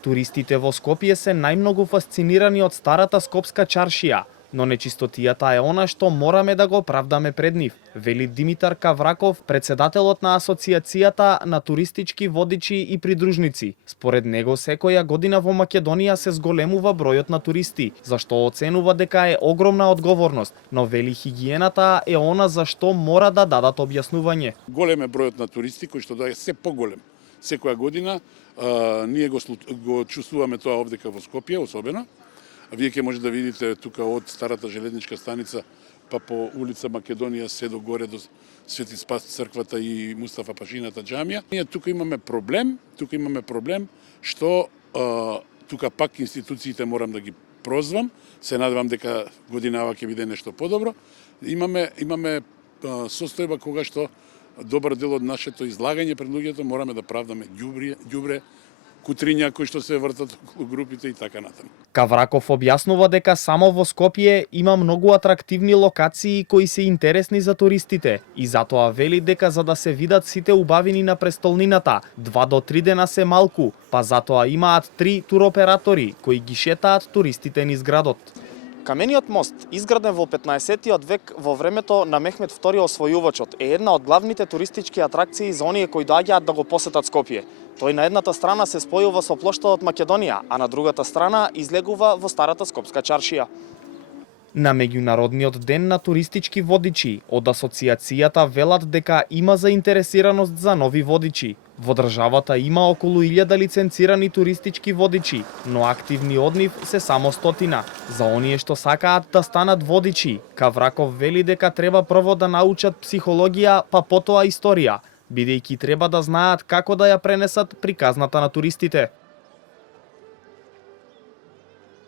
Туристите во Скопје се најмногу фасцинирани од старата скопска чаршија, но нечистотијата е она што мораме да го правдаме пред нив, вели Димитар Кавраков, председателот на Асоцијацијата на туристички водичи и придружници. Според него, секоја година во Македонија се зголемува бројот на туристи, зашто оценува дека е огромна одговорност, но вели хигиената е она за што мора да дадат објаснување. Голем е бројот на туристи кои што доаѓаат се поголем. Секоја година ние го чувствуваме тоа овдека во Скопје, особено. Вие ќе може да видите тука од старата железничка станица па по улица Македонија се до горе до Свети Спас црквата и Мустафа Пашината џамија. Ние тука имаме проблем што тука пак институциите морам да ги прозвам. Се надевам дека годинава ќе биде нешто подобро. Имаме состојба кога што добар дел од нашето излагање пред луѓето мораме да правдаме ѓубре, кутриња кои што се вртат околу групите и така натаму. Кавраков објаснува дека само во Скопје има многу атрактивни локации кои се интересни за туристите и затоа вели дека за да се видат сите убавини на престолнината, 2 до 3 дена се малку, па затоа имаат 3 туроператори кои ги шетаат туристите низ градот. Камениот мост, изграден во 15-тиот век во времето на Мехмед II освојувачот, е една од главните туристички атракции за оние кои доаѓаат да го посетат Скопје. Тој на едната страна се спојува со плоштадот Македонија, а на другата страна излегува во старата скопска чаршија. На меѓународниот ден на туристички водичи, од асоциацијата велат дека има заинтересираност за нови водичи. Во државата има околу 1000 лиценцирани туристички водичи, но активни од нив се само 100. За оние што сакаат да станат водичи, Кавраков вели дека треба прво да научат психологија, па потоа историја, бидејќи треба да знаат како да ја пренесат приказната на туристите.